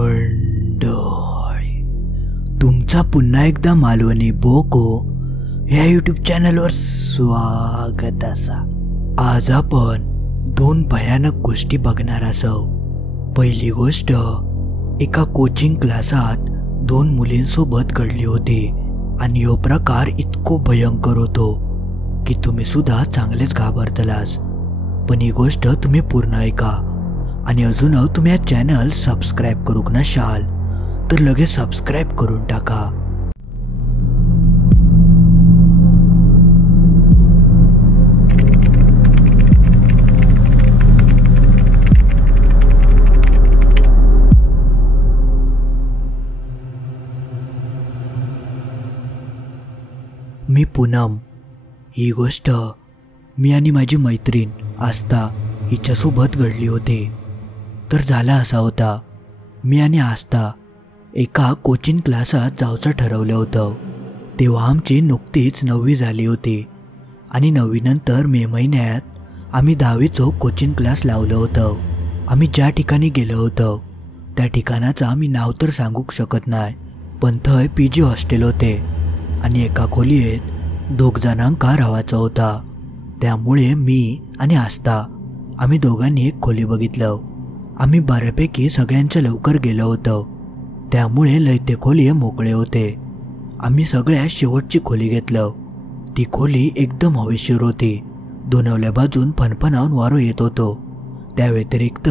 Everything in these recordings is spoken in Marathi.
मंडळी, तुमचा पुन्हा एकदा मालवणी बोको या यूट्यूब चॅनलवर स्वागत असा। आज आपण दोन भयानक गोष्टी बघणार आहोत। पहिली गोष्ट एका कोचिंग क्लासात दोन मुलींसोबत घडली होती आणि हा प्रकार इतको भयंकर होतो की तुम्ही सुद्धा चांगलेच घाबरतलास। पण ही गोष्ट तुम्ही पूर्ण ऐका आणि अजून तुम्ही हा चॅनल सबस्क्राइब करूक नशाल तर लगेच सबस्क्राइब करून टाका। मी पूनम। ही गोष्ट मी आणि माझी मैत्रीण आस्था हिच्यासोबत घडली होती। तर झाला असा होता, मी आणि आस्था एका कोचिंग क्लासात जायचं ठरवलं होतं। तेव्हा आमची नुकतीच 9वी झाली होती आणि 9वी नंतर मे महिन्यात आम्ही 10वीचं कोचिंग क्लास लावलं होतं। आम्ही ज्या ठिकाणी गेलो होतो त्या ठिकाणाचं आम्ही नाव तर सांगू शकत नाही, पण थंय PG हॉस्टेल होते आणि एका खोलीत 2 जणांका राहायचं होता। त्यामुळे मी आणि आस्था आम्ही दोघांनी एक खोली बघितलं। आम्ही बऱ्यापैकी सगळ्यांच्या लवकर गेलो होतो, त्यामुळे लय ते खोली मोकळे होते। आम्ही सगळ्या शेवटची खोली घेतलं। ती खोली एकदम हवेशीर होती। दोनवल्या बाजून फणफणावून वारो येत होतो। त्या व्यतिरिक्त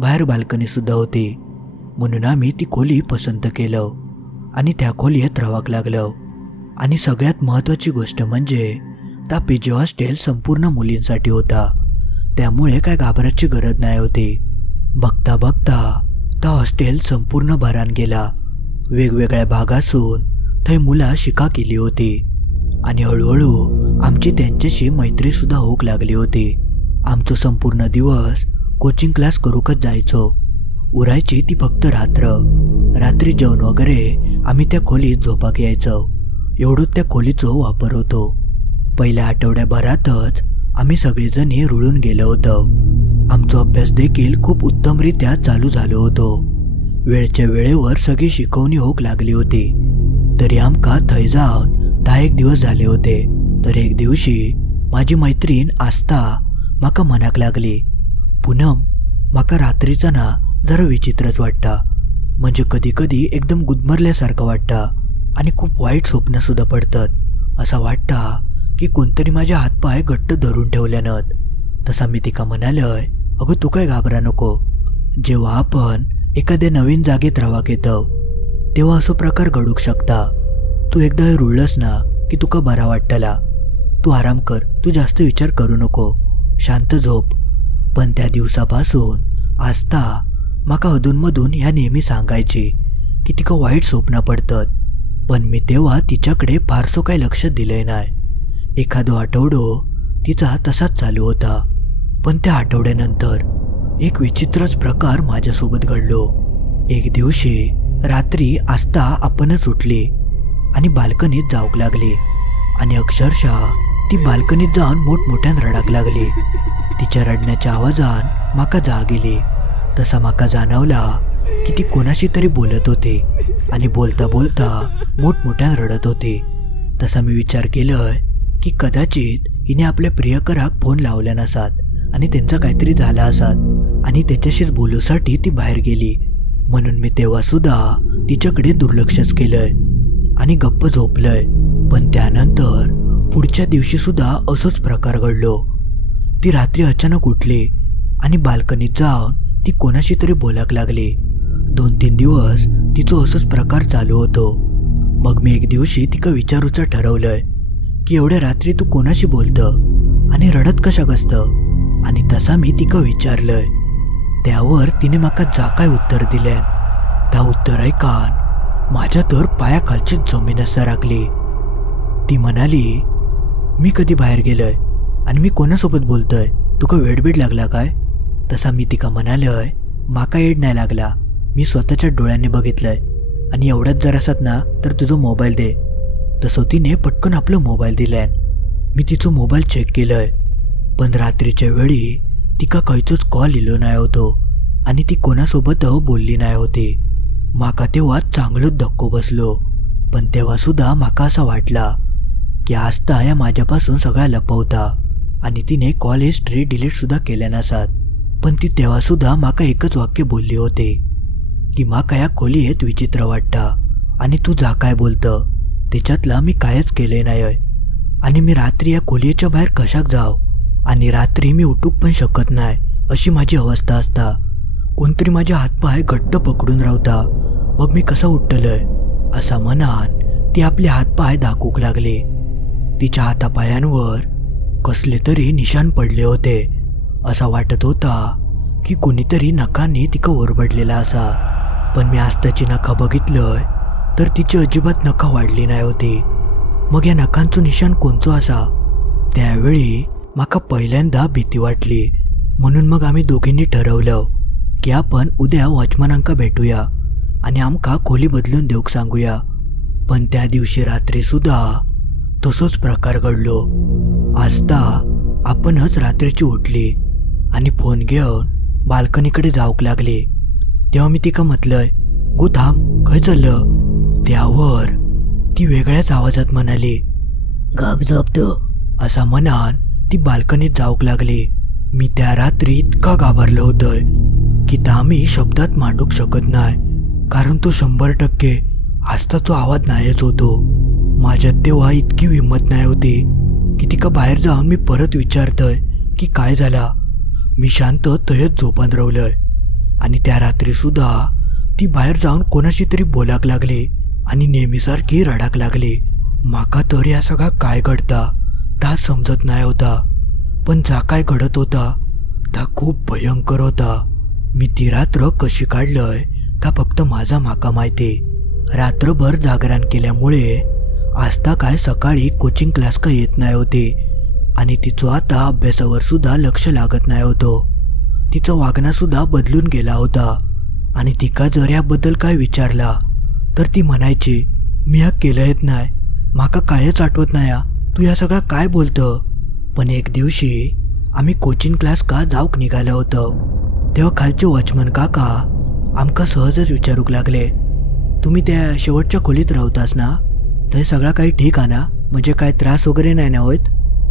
बाहेर बाल्कनी सुद्धा होती, म्हणून आम्ही ती खोली पसंत केलं आणि त्या खोलीत राहावं लागलं। आणि सगळ्यात महत्त्वाची गोष्ट म्हणजे त्या PG हॉस्टेल संपूर्ण मुलींसाठी होता, त्यामुळे काय घाबरायची गरज नाही होती। बघता बघता त्या हॉस्टेल संपूर्ण भरान गेला। वेगवेगळ्या भागातून थंय मुला शिका केली होती आणि हळूहळू आमची त्यांच्याशी मैत्री सुद्धा होऊ लागली होती। आमचं संपूर्ण दिवस कोचिंग क्लास करूकच जायचो। उरायची ती फक्त रात्री जेवण वगैरे आम्ही त्या खोलीत झोपाक यायचो। एवढं त्या खोलीचं वापर होतो। पहिल्या आठवड्याभरातच आम्ही सगळेजणी रुळून गेलो होतो। आमचा अभ्यास देखील खूप उत्तमरित्या चालू झालो होतो। वेळच्या वेळेवर सगळी शिकवणी होक लागली होती। तरी आमका थंय जाऊन 10 दिवस झाले होते। तर एक दिवशी माझी मैत्रीण आस्था माका म्हणाक लागली, पूनम, माका रात्रीचा ना जरा विचित्रच वाटता, म्हणजे कधी कधी एकदम गुदमरल्यासारखं वाटता आणि खूप वाईट स्वप्न सुद्धा पडतात। असा वाटता की कोणतरी माझे हातपाय घट्ट धरून ठेवल्यानं। तसा मी तिका म्हणालय, अगं तू काय घाबरा नको। जेव्हा आपण एखाद्या नवीन जागेत राहाक येतो तेव्हा असं प्रकार घडूक शकता। तू एकदा हे रुळलंस ना की तुका बरा वाटतला। तू आराम कर, तू जास्त विचार करू नको, शांत झोप। पण त्या दिवसापासून आस्था माका अधूनमधून ह्या नेहमी सांगायची की तिका वाईट स्वप्न पडतात, पण मी तेव्हा तिच्याकडे फारसं काही लक्ष दिलंय नाही। एखादो आठवडो तिचा तसाच चालू होता, पण त्या आठवड्यानंतर एक विचित्रच प्रकार माझ्यासोबत घडलो। एक दिवशी रात्री आस्था आपणच उठली आणि बाल्कनीत जाऊक लागली आणि अक्षरशः ती बाल्कनीत जाऊन मोठमोठ्यान रडाक लागली। तिच्या रडण्याच्या आवाजान माका जाग गेली। तसा माका जाणवला की ती कोणाशी तरी बोलत होती आणि बोलता बोलता मोठमोठ्यान रडत होती। तसा मी विचार केलंय की कदाचित हिने आपल्या प्रियकराक फोन लावल्या नसात आणि त्यांचं काहीतरी झालं असात आणि त्याच्याशीच बोलूसाठी ती बाहेर गेली, म्हणून मी तेव्हा सुद्धा तिच्याकडे दुर्लक्षच केलंय आणि गप्प झोपलंय। पण त्यानंतर पुढच्या दिवशी सुद्धा असंच प्रकार घडलो। ती रात्री अचानक उठली आणि बाल्कनीत जाऊन ती कोणाशी तरी बोलाक लागली। 2-3 दिवस तिचं असंच प्रकार चालू होतो। मग मी एक दिवशी तिका विचारूचं ठरवलंय की एवढ्या रात्री तू कोणाशी बोलतं आणि रडत कशा कसतं। आणि तसा मी तिका विचारलंय। त्यावर तिने माका जा काय उत्तर दिल्यान त्या उत्तर ऐकान माझ्या तर पायाखालची जमीनच सरकली। ती म्हणाली, मी कधी बाहेर गेलोय आणि मी कोणासोबत बोलतोय, तुका वेडबीड लागला काय? तसा मी तिका म्हणालय, माका येड नाही लागला, मी स्वतःच्या डोळ्यांनी बघितलंय आणि एवढ्याच जर असत ना तर तुझा मोबाईल दे। तसं तिने पटकन आपलं मोबाईल दिल्यान मी तिचं मोबाईल चेक केलंय, पण रात्रीच्या वेळी तिका खंयचोच कॉल इलो नाही होतो आणि ती कोणासोबत बोलली नाही होती. माका तेव्हा चांगलोच धक्को बसलो. पण तेव्हा सुद्धा माका असा वाटला की आस्था या माझ्यापासून सगळा लपवता आणि तिने कॉल हिस्ट्री डिलीट सुद्धा केल्या नसात. पण ती तेव्हा सुद्धा माका एकच वाक्य बोलली होते की माका या खोलीत विचित्र वाटता आणि तू जा काय बोलतं त्याच्यातला मी कायच केले नाही आणि मी रात्री या खोलीच्या बाहेर कशाक जाव आणि रात्री मी उठूक पण शकत नाही अशी माझी अवस्था असता. कोणतरी माझे हातपाय घट्ट पकडून रावता. मग मी कसा उठलय असा मनान ती आपले हातपाय दाखवूक लागले. तिच्या हातापायांवर कसले तरी निशाण पडले होते. असा वाटत होता की कोणीतरी नखांनी तिका ओरबडलेला असा. पण मी आस्थाची नखा बघितलंय तर तिची अजिबात नखा वाढली नाही होती. मग या नखांचं निशाण कोणचं असा. त्यावेळी माका पहिल्यांदा भीती वाटली. म्हणून मग आम्ही दोघींनी ठरवलं की आपण उद्या वॉचमनांका भेटूया आणि आमका खोली बदलून देऊक सांगूया. पण त्या दिवशी रात्री सुद्धा तसोच प्रकार घडलो. आस्था आपणच रात्रीची उठली आणि फोन घेऊन बाल्कनीकडे जाऊक लागली. तेव्हा मी तिका म्हटलंय गो थांब काय चाललं. त्यावर ती वेगळ्याच आवाजात म्हणाली गप झोपतो असा म्हणान ती बाल्कनीत जाऊक लागली. मी त्या रात्री इतका घाबरलो होतोय की ता मी शब्दात मांडूक शकत नाही. कारण तो 100% आस्थाचा आवाज नाहीच होतो. माझ्यात तेव्हा इतकी हिंमत नाही होती की तिका बाहेर जाऊन मी परत विचारतोय की काय झाला. मी शांत तयच झोपान रावलंय आणि त्या रात्री सुद्धा ती बाहेर जाऊन कोणाशी तरी बोलाक लागली आणि नेहमीसारखी रडाक लागली. माका तर या सगळा काय घडता ता समजत नाही होता. पण जा काय घडत होता ता खूप भयंकर होता. मी ती रात्र कशी काढलंय ता फक्त माझा माका माहिती. रात्रभर जागरण केल्यामुळे आस्था काय सकाळी कोचिंग क्लास का येत नाही होती आणि तिचं आता अभ्यासावर सुद्धा लक्ष लागत नाही होतं. तिचं वागणं सुद्धा बदलून गेला होता आणि तिका जर याबद्दल काय विचारला तर ती म्हणायची मी हा केलं येत नाही माका कायच आठवत नाही तू या सगळा काय बोलतं. पण एक दिवशी आम्ही कोचिंग क्लास का जाऊक निघालं होतं तेव्हा खालचे वॉचमन काका आमका सहजच विचारूक लागले तुम्ही त्या शेवटच्या खोलीत राहतास ना तर सगळा काही ठीक आहे ना म्हणजे काय त्रास वगैरे नाही ना होत.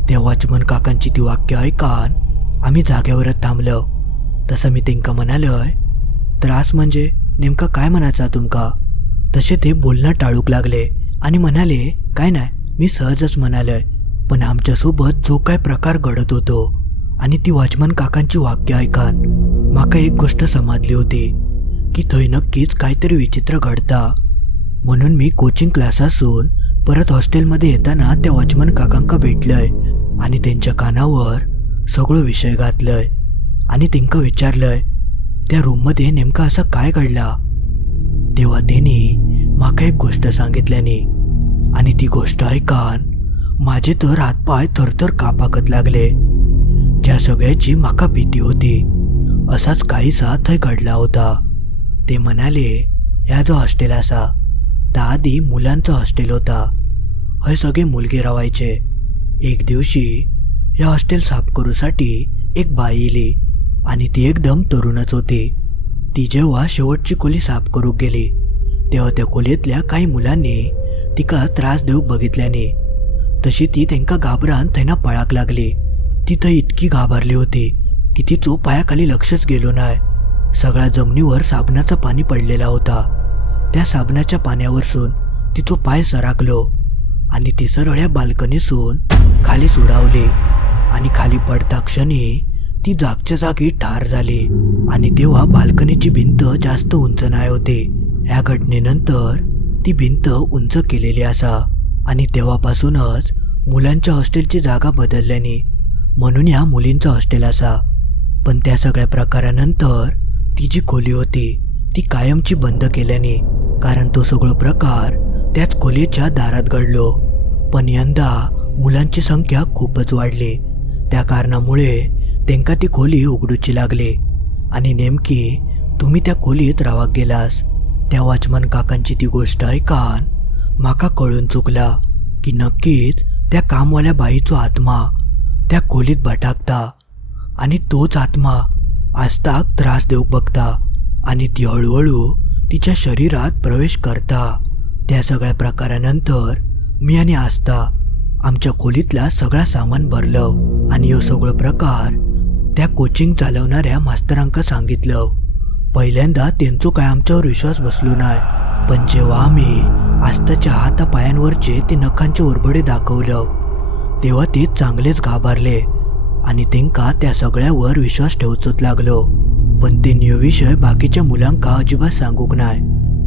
त्या वॉचमन काकांची ती वाक्य ऐकान आम्ही जागेवरच थांबलो. तसं मी तेंका म्हणालोय त्रास म्हणजे नेमका काय म्हणायचा तुमका. तसे ते बोलणं टाळूक लागले आणि म्हणाले काय नाही मी सहजच म्हणालोय. पण आमच्यासोबत जो काय प्रकार घडत होतो आणि ती वॉचमन काकांची वाक्य ऐकान माका एक गोष्ट समजली होती की थंय नक्कीच काहीतरी विचित्र घडता. म्हणून मी कोचिंग क्लासासून परत हॉस्टेलमध्ये येताना त्या वॉचमन काकांका भेटलंय आणि त्यांच्या कानावर सगळं विषय घातलंय आणि त्यांका विचारलंय त्या रूममध्ये नेमका असा काय घडला. तेव्हा त्यांनी माका एक गोष्ट सांगितल्याने आणि ती गोष्ट ऐकान माझे तर हातपाय थरथर कापाकत लागले. ज्या सगळ्याची माका भीती होती असाच काहीसा थंय घडला होता. ते म्हणाले ह्या जो हॉस्टेल असा त्या आधी मुलांचा हॉस्टेल होता. हे सगळे मुलगे रावायचे. एक दिवशी या हॉस्टेल साफ करूसाठी एक बाई येली आणि ती एकदम तरुणच होती. ती जेव्हा शेवटची खोली साफ करू गेली तेव्हा त्या खोलीतल्या काही मुलांनी तिका त्रास देऊक बघितल्याने तशी ती त्यांका घाबरान थैना पळाक लागली. ती थंय इतकी घाबरली होती की तिचो पायाखाली लक्षच गेलो नाही. सगळ्या जमिनीवर साबणाचं पाणी पडलेला होता. त्या साबणाच्या पाण्यावरसून तिचो पाय सरकलो आणि ती सरळ्या बाल्कनीसून खाली उडावली आणि खाली पडता क्षणी ती जागच्या जागी ठार झाली. आणि तेव्हा बाल्कनीची भिंत जास्त उंच नाही होती. या घटनेनंतर ती भिंत उंच केलेली असा आणि तेव्हापासूनच मुलांच्या हॉस्टेलची जागा बदलल्याने म्हणून या मुलींचं हॉस्टेल असा. पण त्या सगळ्या प्रकारानंतर ती जी खोली होती ती कायमची बंद केल्याने कारण तो सगळं प्रकार त्याच खोलीच्या दारात घडलो. पण यंदा मुलांची संख्या खूपच वाढली. त्या कारणामुळे त्यांका ती खोली उघडूची लागली आणि नेमकी तुम्ही त्या खोलीत रावाक गेलास. त्या वॉचमन काकांची ती गोष्ट ऐकान माका कळून चुकला की नक्कीच त्या कामवाल्या बाईचो आत्मा त्या खोलीत भटकता आणि तोच आत्मा आस्ताक त्रास देऊ बघता आणि ती हळूहळू तिच्या शरीरात प्रवेश करता. त्या सगळ्या प्रकारानंतर मी आणि आस्था आमच्या खोलीतला सगळा सामान भरलं आणि हे सगळं प्रकार त्या कोचिंग चालवणाऱ्या मास्तरांका सांगितलं. पहिल्यांदा त्यांचं काय आमच्यावर विश्वास बसलो नाही, पण जेव्हा आम्ही आस्थाच्या हातापायांवरचे ते नखांचे ओरबडे दाखवलं तेव्हा ते चांगलेच घाबरले आणि त्यांका त्या सगळ्यावर विश्वास ठेवचोच लागलो. पण ते न्यू विषय बाकीच्या मुलांका अजिबात सांगूक नाही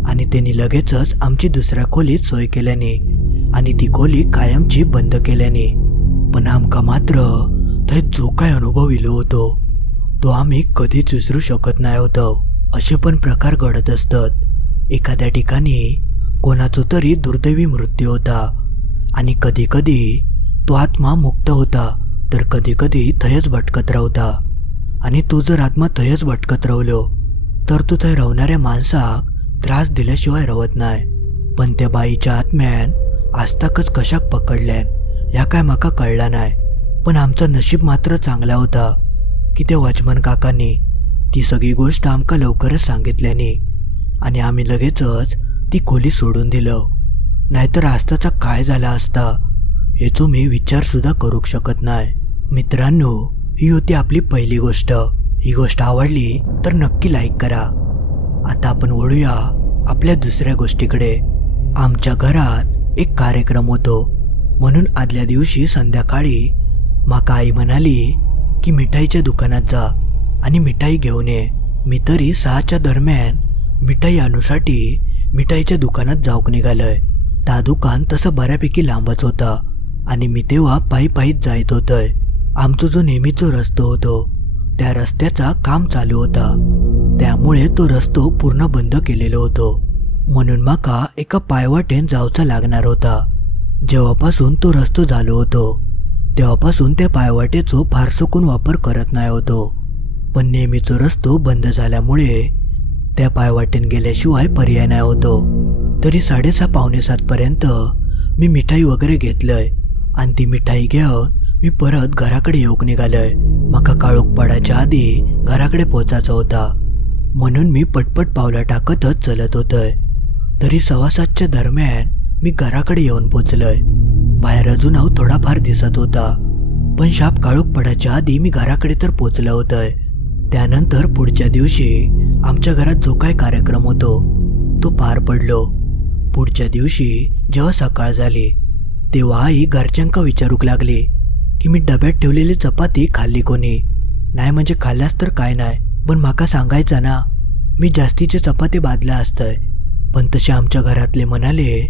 आणि त्यांनी लगेचच आमची दुसऱ्या खोलीत सोय केल्याने आणि ती खोली कायमची बंद केल्याने. पण आमका मात्र थंय जो काय अनुभव इलो होतो तो आम्ही कधीच विसरू शकत नाही होतो. असे पण प्रकार घडत असतात. एखाद्या ठिकाणी कोणाचा तरी दुर्दैवी मृत्यू होता आणि कधी कधी तो आत्मा मुक्त होता तर कधी कधी थयच भटकत राहता. आणि तो जर आत्मा थयच भटकत राहलो तर तो थंय राहणाऱ्या माणसाक त्रास दिल्याशिवाय राहत नाही. पण त्या बाईच्या आत्म्यान आस्ताकच कशाक पकडल्यान या काय माका कळला नाही. पण आमचं नशीब मात्र चांगला होता की त्या वॉचमन काकांनी ती सगळी गोष्ट आमका लवकरच सांगितल्याने आणि आम्ही लगेचच ती खोली सोडून दिलं. नाहीतर आस्ताचा काय झाला असता याचा मी विचारसुद्धा करू शकत नाही. मित्रांनो, ही होती आपली पहिली गोष्ट. ही गोष्ट आवडली तर नक्की लाईक करा. आता आपण वळूया आपल्या दुसऱ्या गोष्टीकडे. आमच्या घरात एक कार्यक्रम होतो म्हणून आदल्या दिवशी संध्याकाळी माका आई म्हणाली की मिठाईच्या दुकानात जा आणि मिठाई घेऊन ये. मी तरी 6च्या दरम्यान मिठाई आणूसाठी मिठाईच्या दुकानात जाऊक निघालोय. त्या दुकान तसं बऱ्यापैकी लांबच होता आणि मी तेव्हा पायी पायीच जायत होतोय. आमचा जो नेहमीचा रस्तो होतो त्या रस्त्याचा काम चालू होता, त्यामुळे तो रस्तो पूर्ण बंद केलेला होतो. म्हणून माका एका पायवाटेन जावचा लागणार होता. जेव्हापासून तो रस्तो झालो होतो तेव्हापासून त्या पायवाटेचो फारसो कोण वापर करत नाही होतो. पण नेहमीचा रस्तो बंद झाल्यामुळे त्या पायवाटेन गेल्याशिवाय पर्याय नाही होतो. तरी 6:30 पावणे 7 पर्यंत मी मिठाई वगैरे घेतलंय आणि ती मिठाई घेऊन मी परत घराकडे येऊक निघालोय. माका काळोख पडायच्या आधी घराकडे पोचायचा होता म्हणून मी पटपट पावला टाकतच चलत होतोय. तरी 6:15च्या दरम्यान मी घराकडे येऊन पोचलोय. बाहेर अजून थोडाफार दिसत होता पण शाप काळोख पडायच्या आधी मी घराकडे तर पोचलो होतोय. त्यानंतर पुढच्या दिवशी आमच्या घरात जो काय कार्यक्रम होतो तो पार पडलो. पुढच्या दिवशी जेव्हा सकाळ झाली तेव्हा आई घरच्यांका विचारूक लागली की मी डब्यात ठेवलेली चपाती खाल्ली कोणी. नाही म्हणजे खाल्ल्यास तर काय नाही, पण माका सांगायचं ना, मी जास्तीचे चपाती बादल्या असतंय. पण तसे आमच्या घरातले म्हणाले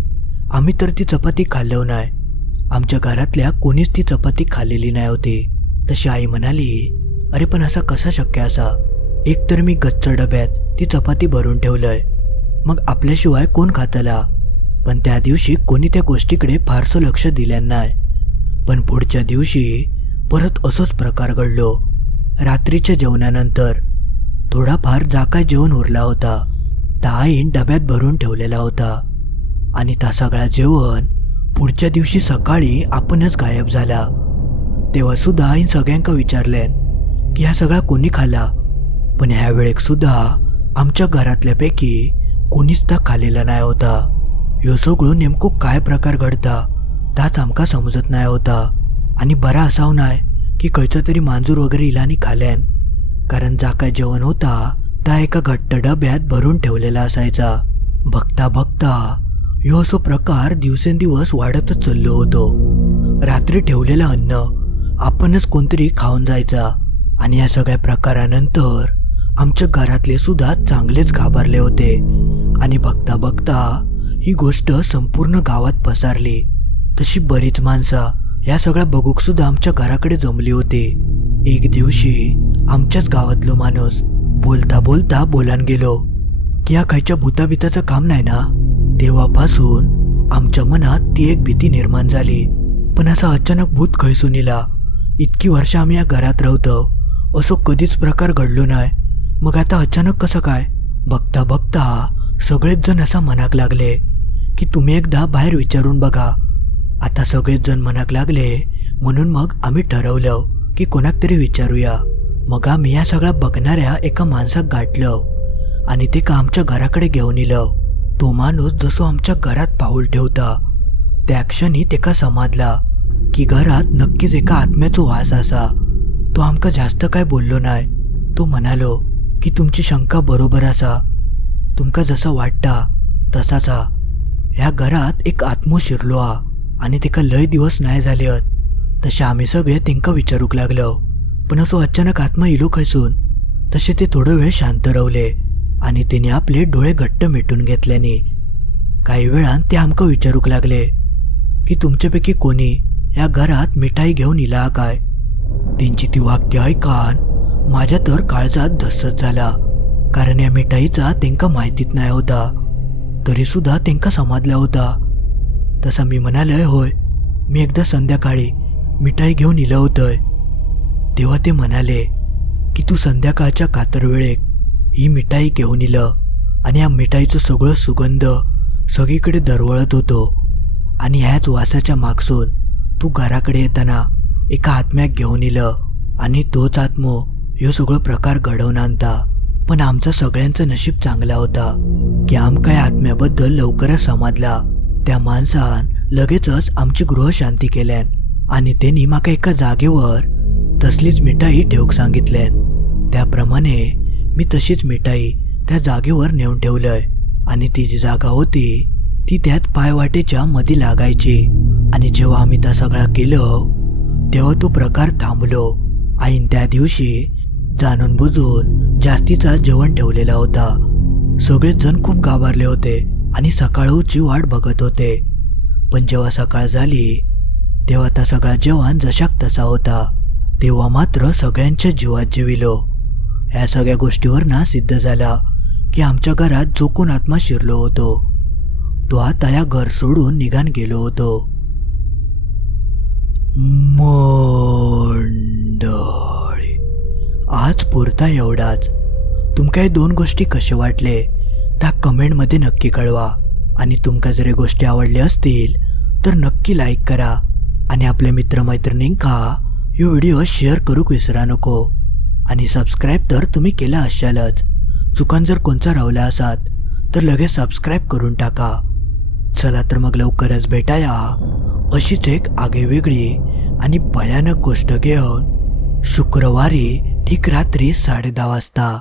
आम्ही तर ती चपाती खाल्लो नाही. आमच्या घरातल्या कोणीच ती चपाती खाल्लेली नाही होती. तशी आई म्हणाली अरे पण असा कसा शक्य असा, एक तर मी गच्च डब्यात ती चपाती भरून ठेवलंय, मग आपल्याशिवाय कोण खातला. पण त्या दिवशी कोणी त्या गोष्टीकडे फारसं लक्ष दिलं नाही. पण पुढच्या दिवशी परत असंच प्रकार घडलो. रात्रीच्या जेवणानंतर थोडाफार जा काय जेवण उरला होता त्या आईन डब्यात भरून ठेवलेला होता आणि त्या सगळा जेवण पुढच्या दिवशी सकाळी आपणच गायब झाला. तेव्हा सुद्धा आईन सगळ्यांका विचारल्यान की हा सगळा कोणी खाल्ला. पण ह्या वेळेक सुद्धा आमच्या घरातल्यापैकी कोणीच त्या खाल्लेला नाही होता. ह्यो सगळं नेमकं काय प्रकार घडता ताच आमका समजत नाही होता. आणि बरा असाव नाही की खंयचं तरी मांजूर वगैरे इलानी खाल्यान, कारण जा काय जेवण होता त्या एका घट्ट डब्यात भरून ठेवलेला असायचा. बघता बघता ह्यो असो प्रकार दिवसेंदिवस वाढतच चाललो होतो. रात्री ठेवलेलं अन्न आपणच कोणतरी खाऊन जायचा आणि या सगळ्या प्रकारानंतर आमच्या घरातले सुद्धा चांगलेच घाबरले होते. आणि बघता बघता ही गोष्ट संपूर्ण गावात पसरली. तशी बरीच माणसं या सगळ्या बघूक सुद्धा आमच्या घराकडे जमली होती. एक दिवशी आमच्याच गावातलो माणूस बोलता बोलता बोलान गेलो की या खायच्या भूताबिताचं काम नाही ना. तेव्हापासून आमच्या मनात ती एक भीती निर्माण झाली. पण असा अचानक भूत खैसून इला. इतकी वर्ष आम्ही या घरात राहतो, असं कधीच प्रकार घडलो नाही, मग आता अचानक कसं काय. बघता बघता सगळेच जण असा मनाक लागले की तुम्ही एकदा बाहेर विचारून बघा. आता सगळेच जण मनाक लागले म्हणून मग आम्ही ठरवलं की कोणाक तरी विचारूया. मग आम्ही या सगळ्या बघणाऱ्या एका माणसाक गाठलं आणि ते का आमच्या घराकडे घेऊन इलं. तो माणूस जसो आमच्या घरात पाऊल ठेवता त्या क्षणी तेका समजला की घरात नक्कीच एका आत्म्याचो वास असा. तो आमका जास्त काय बोललो नाही. तो म्हणालो की तुमची शंका बरोबर असा, तुमका जसा वाटता तसाचा. ह्या घरात एक आत्मो शिरलो हा आणि तेका लय दिवस नाही झाले आहेत. तसे आम्ही सगळे तेंका विचारूक लागलो, पण असो अचानक आत्मा इलो खैसून. तसे ते थोडं वेळ शांत रावले आणि त्याने आपले डोळे घट्ट मिटून घेतल्याने काही वेळान ते आमका विचारूक लागले की तुमच्यापैकी कोणी या घरात मिठाई घेऊन इला काय. त्यांची ती वाक्य ऐकान माझ्या तर काळजात धस्सत झाला, कारण या मिठाईचा तेंका माहितीत नाही होता. तरी सुद्धा तेंका समजला होता. तसा मी म्हणाले, होय मी एकदा संध्याकाळी मिठाई घेऊन इलं होतंय. तेव्हा ते म्हणाले की तू संध्याकाळच्या कातर वेळेक ही मिठाई घेऊन इलं आणि या मिठाईचं सगळं सुगंध सगळीकडे दरवळत होतो आणि ह्याच वासाच्या मागसून तू घराकडे येताना एका आत्म्याक घेऊन इलं आणि तोच आत्मो ह्यो सगळं प्रकार घडवून आणता. पण आमचा सगळ्यांचं नशीब चांगला होता की आमका या आत्म्याबद्दल लवकरच समजला. त्या माणसान लगेचच आमची गृहशांती केल्यान आणि त्यांनी माका एका जागेवर तसलीच मिठाई ठेवूक सांगितल्यान. त्याप्रमाणे मी तशीच मिठाई त्या जागेवर नेऊन ठेवलंय आणि ती जी जागा होती ती त्यात पायवाटेच्या मध्ये लागायची. आणि जेव्हा आम्ही त्या सगळा केलं तेव्हा तो प्रकार थांबलो. आईन त्या दिवशी जाणून बुजून जास्तीचा जेवण ठेवलेला होता. सगळेच जण खूप घाबरले होते आणि सकाळची वाट बघत होते. पण जेव्हा सकाळ झाली तेव्हा त्या सगळा जेवण जशाक तसा होता. तेव्हा मात्र सगळ्यांच्या जीवात जेविलो. ह्या सगळ्या गोष्टीवर ना सिद्ध झाला की आमच्या घरात जो कोण आत्मा शिरलो होतो तो आता या घर सोडून निघान गेलो होतो. मंडळी, आज पुरता एवढाच. तुमका हे 2 गोष्टी कसे वाटले त्या कमेंटमध्ये नक्की कळवा. आणि तुमका जर हे गोष्टी आवडल्या असतील तर नक्की लाईक करा आणि आपल्या मित्रमैत्रिणींका हे व्हिडिओ शेअर करूक विसरा नको. आणि सबस्क्राईब तर तुम्ही केला असालच. चुकान जर कोणचा रावला असात तर लगेच सबस्क्राईब करून टाका. चला तर मग लवकरच भेटाया अशीच एक आगेवेगळी आणि भयानक गोष्ट घेऊन शुक्रवारी ठीक रात्री 10:30 वाजता.